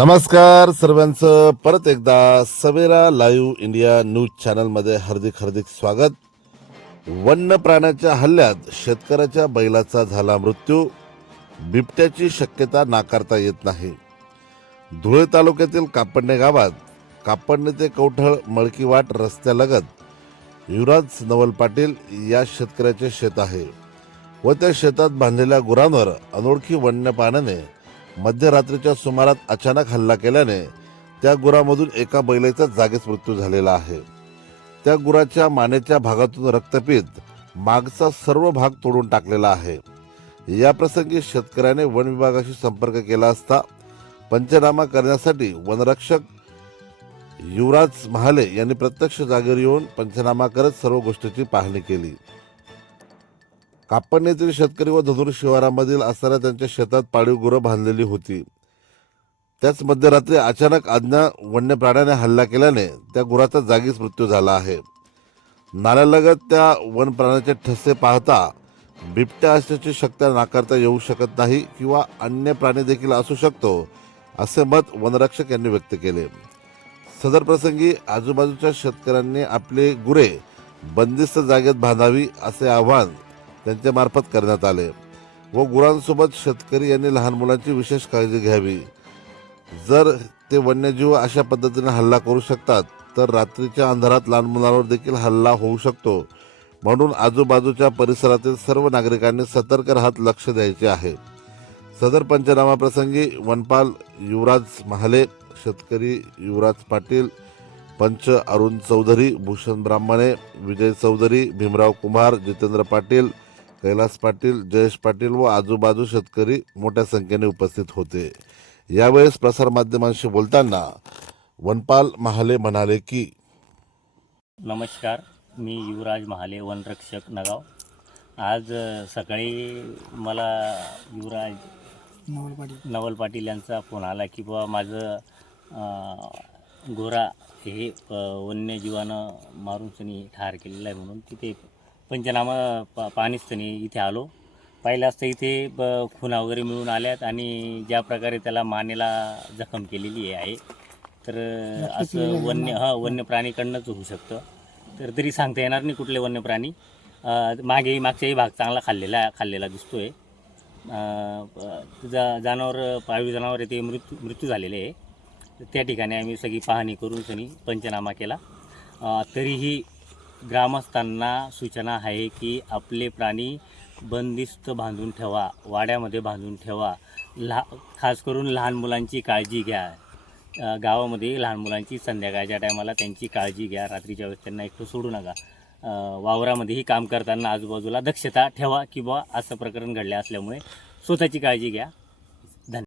नमस्कार सर्वांचं परत एकदा सवेरा लाईव्ह इंडिया न्यूज चॅनलमध्ये हार्दिक हार्दिक स्वागत. वन्य प्राण्याच्या हल्ल्यात शेतकऱ्याच्या बैलाचा झाला मृत्यू. बिबट्याची शक्यता नाकारता येत नाही. धुळे तालुक्यातील कापडणे गावात कापडणे ते कवठळ मळकीवाट रस्त्यालगत युवराज नवल पाटील या शेतकऱ्याचे शेत आहे व त्या शेतात बांधलेल्या गुरांवर अनोळखी वन्य प्राण्याने मध्यरात्रीच्या सुमारात अचानक हल्ला केल्याने त्या गुरामधून एका बैलाचा जागीच मृत्यू झालेला आहे. त्या गुराच्या मानेच्या भागातून रक्तपीत मागचा सर्व भाग तोडून टाकलेला आहे. या प्रसंगी शेतकऱ्याने वन विभागाशी संपर्क केला असता पंचनामा करण्यासाठी वनरक्षक युवराज महाले यांनी प्रत्यक्ष जागेवर येऊन पंचनामा करत सर्व गोष्टीची पाहणी केली. कापडणीतील शेतकरी व धनुर शिवारामधील असणाऱ्या त्यांच्या शेतात पाळीव गुरं बांधलेली होती. त्याच मध्यरात्री अचानक अज्ञात वन्य प्राण्याने हल्ला केल्याने त्या गुराचा जागीच मृत्यू झाला आहे. नाल्यालगत त्या वन प्राण्याचे ठसे पाहता बिबट्या असण्याची शक्यता नाकारता येऊ शकत नाही किंवा अन्य प्राणी देखील असू शकतो असे मत वनरक्षक यांनी व्यक्त केले. सदर प्रसंगी आजूबाजूच्या शेतकऱ्यांनी आपले गुरे बंदिस्त जागेत बांधावी असे आवाहन त्यांच्या मार्फत करण्यात आले व गुरांसोबत शेतकरी यांनी लहान मुलांची विशेष काळजी घ्यावी. जर ते वन्यजीव अशा पद्धतीने हल्ला करू शकतात तर रात्रीच्या अंधारात लहान मुलांवर देखील हल्ला होऊ शकतो. म्हणून आजूबाजूच्या परिसरातील सर्व नागरिकांनी सतर्क राहत लक्ष द्यायचे आहे. सदर पंचनामा प्रसंगी वनपाल युवराज महाले, शेतकरी युवराज पाटील, पंच अरुण चौधरी, भूषण ब्राह्मणे, विजय चौधरी, भीमराव कुमार, जितेंद्र पाटील, कैलास पाटील, जयेश पाटील व आजूबाजू शेतकरी मोठ्या संख्येने उपस्थित होते. यावेळेस प्रसारमाध्यमांशी बोलताना वनपाल महाले म्हणाले की नमस्कार, मी युवराज महाले, वनरक्षक नगाव. आज सकाळी मला युवराज नवल पाटील यांचा फोन आला की बाबा माझं गोरा हे वन्यजीवानं मारून सनी ठार केलेलं आहे. म्हणून तिथे पंचनामा पाहणीस्थानी इथे आलो. पाहिलं असतं इथे खुणा वगैरे मिळून आल्यात आणि ज्या प्रकारे त्याला मानेला जखम केलेली आहे तर असं वन्य प्राणीकडनंच होऊ शकतं. तर तरी सांगता येणार नाही कुठले वन्य प्राणी. मागचाही भाग चांगला खाल्लेला दिसतोय. पाळीव जनावर ते मृत्यू झालेले आहे. त्या ठिकाणी आम्ही सगळी पाहणी करून सनी पंचनामा केला. तरीही ग्रामस्थांना सूचना आहे की आपले प्राणी बंदिस्त बांधून ठेवा, वाड्यामध्ये बांधून ठेवा. खास करून लहान मुलांची काळजी घ्या. गावामध्ये लहान मुलांची संध्याकाळच्या टायमाला त्यांची काळजी घ्या. रात्रीच्या वेळेस त्यांना एकटं सोडू नका. वावरामध्येही काम करताना आजूबाजूला दक्षता ठेवा की बुवा असं प्रकरण घडले असल्यामुळे स्वतःची काळजी घ्या.